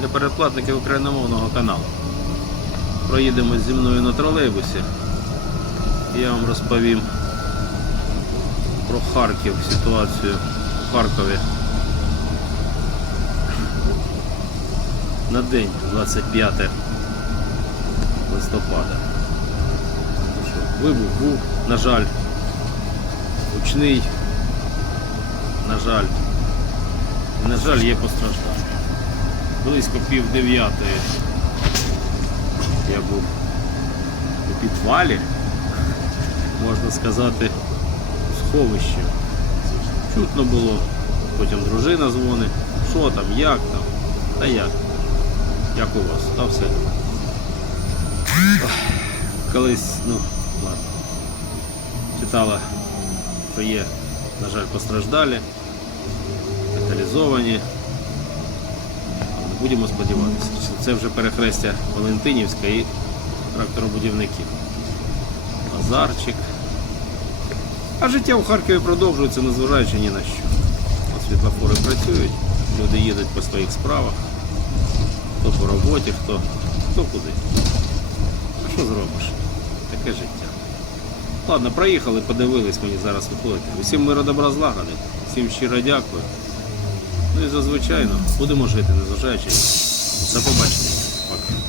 для передплатників україномовного каналу. Проїдемо зі мною на тролейбусі. Я вам розповім про Харків, ситуацію в Харкові. На день 25 листопада. Ну Вибух був, на жаль, гучний, на жаль, на жаль, є постраждалі. Близько пів дев'ятої. Я був у підвалі, можна сказати, у сховищі. Чутно було, потім дружина дзвонить, що там, як там, та як, як у вас, та все. Колись, ну, ладно, читала, що є, на жаль, постраждалі, каталізовані. Будемо сподіватися, що це вже перехрестя Валентинівська і тракторобудівників. Базарчик. А життя в Харкові продовжується, незважаючи ні на що. От світлофори працюють, люди їдуть по своїх справах, хто по роботі, хто, хто куди. А що зробиш? Таке життя. Ладно, проїхали, подивились мені зараз виходити. Усім миру добра злагоди, всім щиро дякую. Ну і зазвичай ну, будемо жити, незважаючи. До побачення. Пока.